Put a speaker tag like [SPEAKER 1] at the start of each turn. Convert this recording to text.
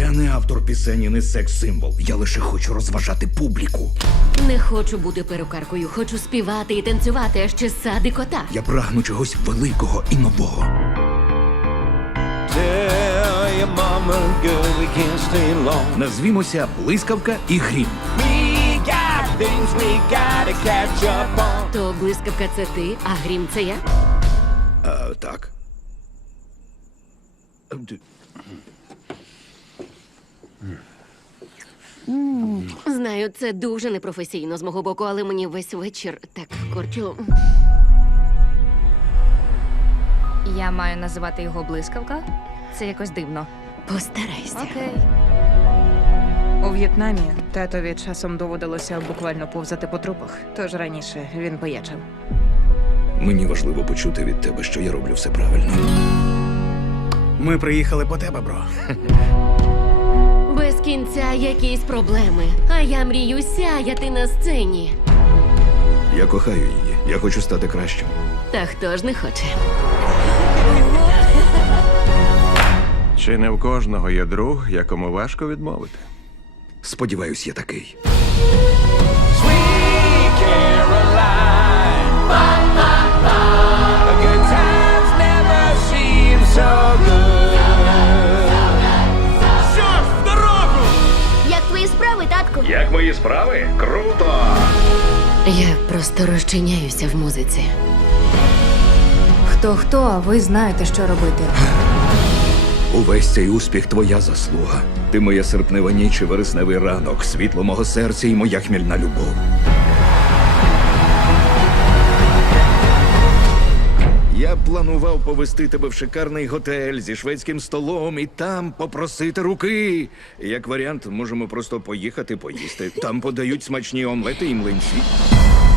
[SPEAKER 1] Я не автор пісень і не секс-символ. Я лише хочу розважати публіку.
[SPEAKER 2] Не хочу бути перукаркою, хочу співати і танцювати, а ще сади кота.
[SPEAKER 1] Я прагну чогось великого і нового.
[SPEAKER 3] Tell your mama, girl, we can't stay long.
[SPEAKER 1] Назвімося «Блискавка і грім».
[SPEAKER 3] We got things we gotta catch up on.
[SPEAKER 2] То блискавка це ти, а грім це я?
[SPEAKER 1] Так.
[SPEAKER 2] Знаю, це дуже непрофесійно з мого боку, але мені весь вечір так корчу.
[SPEAKER 4] Я маю називати його блискавка? Це якось дивно.
[SPEAKER 2] Постарайся.
[SPEAKER 4] Окей.
[SPEAKER 5] У В'єтнамі татові часом доводилося буквально повзати по трупах, тож раніше він боячив.
[SPEAKER 1] Мені важливо почути від тебе, що я роблю все правильно.
[SPEAKER 6] Ми приїхали по тебе, бро.
[SPEAKER 2] Без кінця якісь проблеми, а я мрію сяяти на сцені.
[SPEAKER 1] Я кохаю її. Я хочу стати кращим.
[SPEAKER 2] Та хто ж не хоче?
[SPEAKER 7] Чи не в кожного є друг, якому важко відмовити?
[SPEAKER 1] Сподіваюсь, я такий.
[SPEAKER 3] Sweet Caroline. The good times never seem so good. Що ж, в дорогу!
[SPEAKER 8] Як твої справи, татку?
[SPEAKER 1] Як мої справи? Круто!
[SPEAKER 2] Я просто розчиняюся в музиці.
[SPEAKER 4] Хто, а ви знаєте, що робити.
[SPEAKER 1] Увесь цей успіх твоя заслуга. Ти моя серпнева ніч і вересневий ранок, світло мого серця і моя хмільна любов. Я планував повести тебе в шикарний готель зі шведським столом і там попросити руки. Як варіант, можемо просто поїхати поїсти. Там подають смачні омлети і млинці.